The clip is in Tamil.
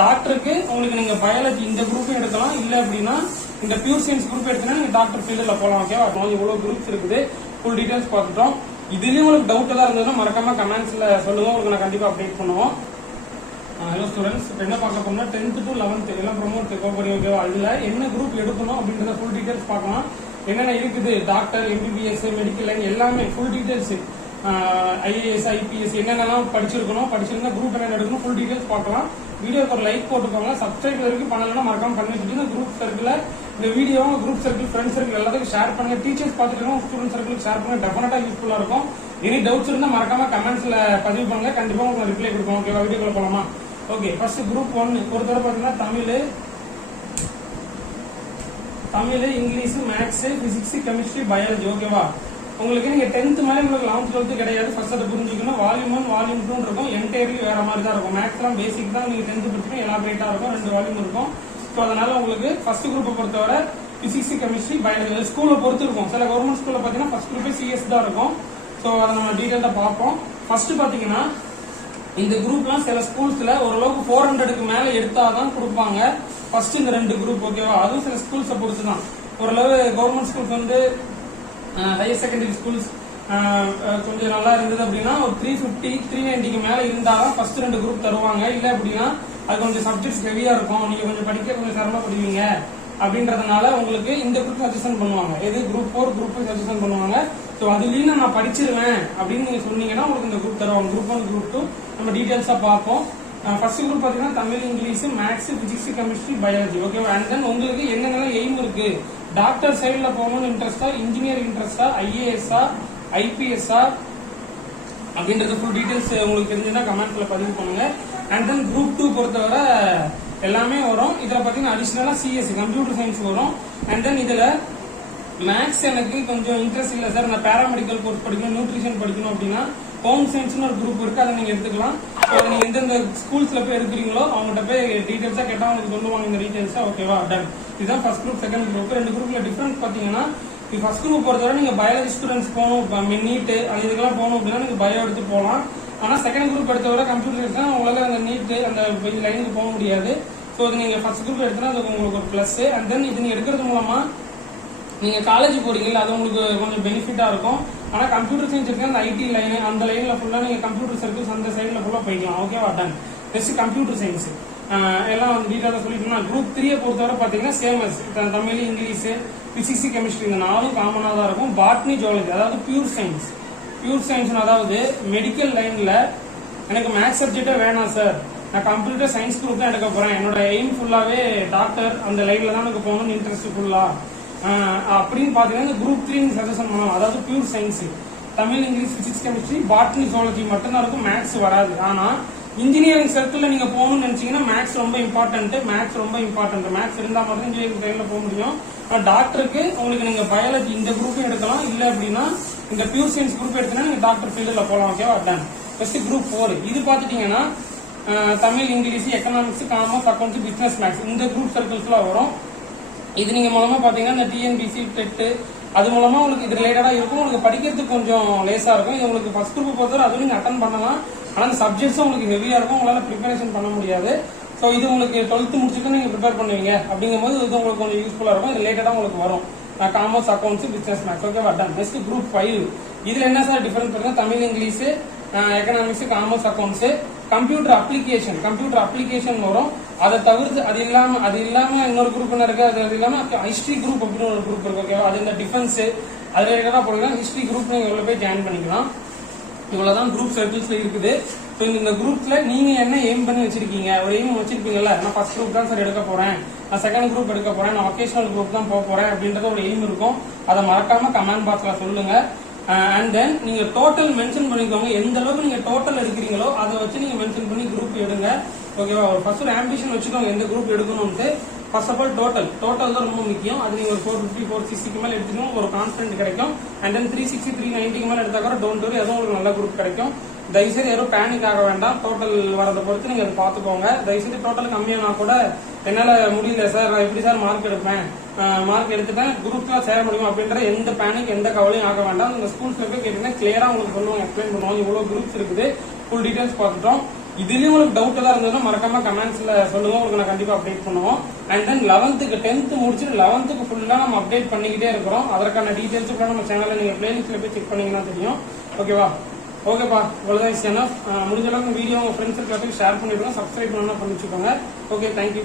டாக்டருக்கு உங்களுக்கு நீங்க பயாலஜி இந்த குரூப் எடுக்கலாம், இல்ல அப்படின்னா இந்த பியூர் சயின்ஸ் குரூப் எடுத்தீங்கன்னா நீங்க டாக்டர் ஃபீல்டுல போலாம். ஓகேவா? இவ்வளவு குரூப்ஸ் இருக்குது, ஃபுல் டீடைல்ஸ் பார்த்துட்டோம். இதுலயும் உங்களுக்கு டவுட் ஏதாவது இருந்ததுன்னா மறக்காம கமெண்ட்ஸ்ல சொல்லுங்க, உங்களுக்கு நான் கண்டிப்பா அப்டேட் பண்ணுவோம். ஹலோ ஸ்டூடெண்ட்ஸ், இப்போ என்ன பார்க்க போறோம்னா 10th to 11th எல்லாம் ப்ரோமோட் போகிறீங்க. ஓகேவா? இதுல என்ன குரூப் எடுக்கணும் அப்படின்றத ஃபுல் டீடைல்ஸ் பார்க்கலாம். என்னென்ன இருக்குது, டாக்டர், எம்பிபிஎஸ், மெடிக்கல் லைன் எல்லாமே ஃபுல் டீடைல்ஸ், ஐஏஎஸ், ஐபிஎஸ் என்னென்னலாம் படிச்சிருந்தா குரூப் என்ன எடுக்கணும் ஃபுல் டீடைல்ஸ் பார்க்கலாம். வீடியோக்கு ஒரு லைக் போட்டுக்கோங்க. சப்ஸ்கிரைப் வரைக்கும் பண்ணலன்னா மறக்காம பண்ணி வச்சுட்டு குரூப் சர்க்கிள் இந்த video group circle friends circle எல்லாத்துக்கும் ஷேர் பண்ணுங்க. டீச்சர்ஸ் பார்த்துட்டு ஸ்டூடெண்ட் சர்க்கிளுக்கு ஷேர் பண்ணுங்க. டெஃபினட்டா யூஸ்ஃபுல்லா இருக்கும். எனி டவுட்ஸ் இருந்தா மறக்காம கமெண்ட்ஸ்ல பதிவு பண்ணுங்க, கண்டிப்பா உங்களுக்கு ரிப்ளை கொடுப்போம். ஓகேவா? வீடியோக்குள்ள போலாமா? ஓகே, ஃபர்ஸ்ட் குரூப் 1 பொறுத்தவரை பாத்தீங்கன்னா Tamil, English, maths, physics, chemistry, biology. ஓகேவா? உங்களுக்கு நீங்க 10th மேல உங்களுக்கு 11th 12th கிடையாது. ஃபர்ஸ்ட் அதை புரிஞ்சுக்கணும். வால்யூம் 1 வால்யூம் 2 இருக்கும். என்டையர்லி வேற மாதிரி தான் இருக்கும். மேத்ஸ் எல்லாம் பேசிக் தான், நீங்க 10th படிச்சீங்க எலாபரேட்டா இருக்கும். 2 வால்யூம் இருக்கும். ஸோ அதனால உங்களுக்கு ஃபர்ஸ்ட் குரூப்பை பொறுத்தவரை பிசிக்ஸ், கெமிஸ்ட்ரி, பயாலஜி ஸ்கூலை பொறுத்து இருக்கும். சில கவர்மெண்ட் ஸ்கூல்ல பாத்தீங்கன்னா ஃபர்ஸ்ட் குரூப்பே சிஎஸ் தான் இருக்கும். ஸோ அதை நம்ம டீடைலா பார்ப்போம். ஃபர்ஸ்ட் பாத்தீங்கன்னா இந்த குரூப்லாம் சில ஸ்கூல்ஸ்ல ஓரளவுக்கு 400க்கு மேல எடுத்தாதான் கொடுப்பாங்க ஃபர்ஸ்ட் இந்த 2 குரூப். ஓகேவா? அதுவும் சில ஸ்கூல்ஸை பொறுத்து தான். ஓரளவு கவர்மெண்ட் ஸ்கூல்ஸ் வந்து ஹையர் செகண்டரி ஸ்கூல்ஸ் கொஞ்சம் நல்லா இருந்தது அப்படின்னா ஒரு 350 390க்கு மேல இருந்தாலும் ஃபர்ஸ்ட் 2 குரூப் தருவாங்க. இல்ல அப்படின்னா அது கொஞ்சம் சப்ஜெக்ட்ஸ் ஹெவியா இருக்கும், நீங்க கொஞ்சம் படிக்க கொஞ்சம் சிரமப்படுவீங்க அப்படின்றதுனால உங்களுக்கு இந்த குரூப் சஜஷன் பண்ணுவாங்க. எது குரூப் 4 குரூப் சஜஷன் பண்ணுவாங்க. ஸோ அதுலயும் நான் படிச்சிருவேன் அப்படின்னு நீங்க சொன்னீங்கன்னா உங்களுக்கு இந்த குரூப் தருவாங்க. குரூப் 1 குரூப் 2 நம்ம டீடைல்ஸா பார்ப்போம். ஃபர்ஸ்ட் குரூப் பாத்தீங்கன்னா Tamil, English, maths, physics, chemistry, biology. ஓகேவா? அண்ட் தென் உங்களுக்கு என்னென்ன எய்ம் இருக்கு, டாக்டர் சைடுல போகணும்னு இன்ட்ரெஸ்டா, இன்ஜினியர் இன்ட்ரெஸ்டா, ஐஏஎஸ்ஆ, ஐபிஎஸ்ஆ அப்படின்றது ஃபுல் டீடைல்ஸ் உங்களுக்கு தெரிஞ்சதுன்னா கமெண்ட்ல பதிவு பண்ணுங்க. அண்ட் தென் குரூப் 2 பொறுத்தவரை எல்லாமே வரும். இதுல பாத்தீங்கன்னா அடிஷனலா சிஎஸ் கம்ப்யூட்டர் சயின்ஸ் வரும். அண்ட் தென் இதுல மேத்ஸ் எனக்கு கொஞ்சம் இன்ட்ரெஸ்ட் இல்ல சார், நான் பேராமெடிக்கல் கோர்ஸ் படிக்கணும், நியூட்ரிஷன் படிக்கணும் அப்படின்னா ஹோம் சயின்ஸ்னு ஒரு குரூப் இருக்கு, அதை நீங்க எடுத்துக்கலாம். நீங்க எந்தெந்த ஸ்கூல்ஸ்ல போய் எடுக்கிறீங்களோ அவங்ககிட்ட போய் டீடைல்ஸா கேட்டா உங்களுக்கு சொல்லுவாங்க இந்த டீடைல்ஸா. ஓகேவா? டன். இதுதான் ஃபர்ஸ்ட் குரூப். செகண்ட் குரூப் 2 குரூப்ல டிஃபரன்ஸ் பாத்தீங்கன்னா ஃபர்ஸ்ட் குரூப் பொறுத்தவரை நீங்க பயாலஜி ஸ்டூடெண்ட்ஸ் போகணும், நீட் இதுக்கெல்லாம் போகணும் அப்படின்னா நீங்க பயோ எடுத்து போகலாம். ஆனா செகண்ட் குரூப் எடுத்தவரை கம்ப்யூட்டர் சயின்ஸ் தான் உங்களால அந்த நீட் அந்த லைனுக்கு போக முடியாது. ஸோ இது நீங்க ஃபர்ஸ்ட் குரூப் எடுத்தா அது உங்களுக்கு ஒரு பிளஸ். அண்ட் தென் இது நீங்க எடுக்கிறது மூலமா நீங்க காலேஜ் போறீங்கல்ல அது உங்களுக்கு கொஞ்சம் பெனிஃபிட்டா இருக்கும். ஆனா கம்ப்யூட்டர் சயின்ஸ் இருக்கு அந்த ஐடி லைன் அந்த லைன்ல ஃபுல்லா நீங்க கம்ப்யூட்டர் சர்க்கிள்ஸ் அந்த சைட்ல ஃபுல்லா போய்க்கலாம். ஓகேவா? டன். நெக்ஸ்ட் கம்ப்யூட்டர் சயின்ஸ் எல்லாம் டீட்டெயிலா சொல்லிட்டோம்னா குரூப் 3 பொறுத்தவரை பாத்தீங்கன்னா same as Tamil, English, physics, chemistry இந்த 4 காமனா தான் இருக்கும். பாட்னி, ஜுவாலஜி அதாவது பியூர் சயின்ஸ். பியூர் சயின்ஸ் அதாவது மெடிக்கல் லைன்ல எனக்கு மேத்ஸ் சப்ஜெக்டே வேணாம் சார், நான் கம்ப்யூட்டர் சயின்ஸ் குரூப் தான் எடுக்க போறேன், என்னோட எய்ம் ஃபுல்லாவே டாக்டர் அந்த லைன்ல தான் எனக்கு போகணும்னு இன்ட்ரெஸ்ட் ஃபுல்லா அப்படின்னு பாத்தீங்கன்னா குரூப் 3 நீங்க சஜஷன் பண்ணலாம். அதாவது pure science Tamil, English, physics, chemistry, botany, zoology மட்டும்தான் இருக்கும், மேத்ஸ் வராது. ஆனா இன்ஜினியரிங் சர்க்கிள்ல நீங்க போகணும்னு நினைச்சீங்கன்னா மேத்ஸ் ரொம்ப இம்பார்ட்டன்ட். மேத்ஸ் இருந்தா மட்டும் இன்ஜினியரிங் சைட்ல போக முடியும். டாக்டருக்கு உங்களுக்கு நீங்க பயாலஜி இந்த குரூப் எடுக்கலாம், இல்ல அப்படின்னா இந்த பியூர் சயின்ஸ் குரூப் எடுத்தீங்கன்னா நீங்க டாக்டர் ஃபீல்டுல போகலாம். ஓகேவா? டன். ஃபர்ஸ்ட் குரூப் 4 இது பாத்துட்டீங்கன்னா Tamil, English, economics, commerce, accounts, business, maths இந்த குரூப் சர்க்கிள்ஸ்ல வரும். இது நீங்க மூலமா பாத்தீங்கன்னா இந்த டிஎன்பிசி, டெட் அது மூலமா உங்களுக்கு இது ரிலேட்டடா இருக்கும். உங்களுக்கு படிக்கிறதுக்கு கொஞ்சம் லேசா இருக்கும். இது உங்களுக்கு ஃபர்ஸ்ட் குரூப் பொறுத்தவரை அதுவும் நீங்க அட்டன் பண்ணலாம். ஆனா அந்த சப்ஜெக்ட்ஸும் உங்களுக்கு ஹெவியா இருக்கும், உங்களால ப்ரிப்பரேஷன் பண்ண முடியாது. ஸோ இது உங்களுக்கு 12th முடிச்சுட்டு நீங்க ப்ரிப்பேர் பண்ணுவீங்க அப்படிங்கும்போது இது உங்களுக்கு கொஞ்சம் யூஸ்ஃபுல்லா இருக்கும். ரிலேட்டடா உங்களுக்கு வரும் காமர்ஸ், அக்கௌண்ட்ஸ், பிசினஸ், மேத்ஸ். ஓகேவா? டன். நெக்ஸ்ட் குரூப் 5 இதுல என்ன சார் டிஃபரன்ஸ் பாத்தீங்கன்னா Tamil, English, economics, commerce, accounts, computer application வரும். அதை தவிர்த்து அது இல்லாம இன்னொரு குரூப் என்ன இருக்கு, அது இல்லாம ஹிஸ்டரி குரூப் அப்படின்னு ஒரு குரூப் இருக்கு. ஓகேவா? அது இந்த டிஃபென்ஸ் அது ரிலேட்டடா போறீங்கன்னா ஹிஸ்டரி குரூப் நீங்க உள்ள போய் ஜாயின் பண்ணிக்கலாம். இவ்வளவுதான் குரூப் சர்க்கிள்ஸ்ல இருக்குது. ஸோ இந்த குரூப்ல நீங்க என்ன எய்ம் பண்ணி வச்சிருக்கீங்க, ஒரு எய்ம் வச்சிருப்பீங்கல்ல, நான் ஃபர்ஸ்ட் குரூப் தான் சார் எடுக்க போறேன், நான் செகண்ட் குரூப் எடுக்க போறேன், நான் வொகேஷனல் குரூப் தான் போக போறேன் அப்படின்றது ஒரு எய்ம் இருக்கும். அதை மறக்காம கமெண்ட் பாக்ஸ்ல சொல்லுங்க. அண்ட் தென் நீங்க டோட்டல் மென்ஷன் பண்ணிக்கோங்க. எந்த அளவுக்கு நீங்க டோட்டல் எடுக்கிறீங்களோ அதை வச்சு நீங்க மென்ஷன் பண்ணி குரூப் எடுங்க. ஓகேவா? ஃபர்ஸ்ட் ஒரு ஆம்பிஷன் வச்சுக்கோங்க எந்த குரூப் எடுக்கணும்ட்டு. ஃபர்ஸ்ட் ஆஃப் ஆல் டோட்டல் தான் ரொம்ப முக்கியம். அது நீங்க ஒரு 450 460க்கு மேல எடுத்துக்கணும், ஒரு கான்ஃபிடன்ட் கிடைக்கும். அண்ட் தென் 360 390க்கு மேல எடுத்தா கூட டோன்ட் வரி, அதுவும் ஒரு நல்ல குரூப் கிடைக்கும். தயவுசெய்து யாரும் பேனிக் ஆக வேண்டாம். டோட்டல் வரதை பொறுத்து நீங்க அதை பாத்துக்கோங்க. தயவுசெய்து டோட்டல் கம்மியானா கூட என்னால முடியல சார், நான் எப்படி சார் மார்க் எடுப்பேன், மார்க் எடுத்துட்டேன் குரூப்ல சேர முடியும் அப்படின்ற எந்த பேனிக் எந்த கவலையும் ஆக வேண்டாம். உங்க ஸ்கூல்ஸ்ல போய் கேட்டீங்கன்னா கிளியரா உங்களுக்கு சொல்லுவாங்க, எக்ஸ்பிளைன் பண்ணுவாங்க. இவ்வளவு குரூப்ஸ் இருக்குது, ஃபுல் டீடைல்ஸ் பார்த்துட்டோம். இதுலயும் உங்களுக்கு டவுட் ஏதாவது இருந்ததுன்னா மறக்காம கமெண்ட்ஸ்ல சொல்லுங்க, உங்களுக்கு நான் கண்டிப்பா அப்டேட் பண்ணுவோம். அண்ட் தென் 11th 10th முடிச்சுட்டு 11th ஃபுல்லா நம்ம அப்டேட் பண்ணிக்கிட்டே இருக்கிறோம். அதற்கான டீடைல்ஸ் கூட நம்ம சேனல்ல நீங்க பிளேலிஸ்ட்ல போய் செக் பண்ணீங்கன்னா தெரியும். ஓகேவா? ஓகேப்பா, இவ்வளவுதான். முடிஞ்ச அளவுக்கு வீடியோ உங்க ஃப்ரெண்ட்ஸ் எல்லாத்துக்கும் ஷேர் பண்ணிடுங்க, சப்ஸ்கிரைப் பண்ணா பண்ணி வச்சுக்கோங்க. Okay, thank you.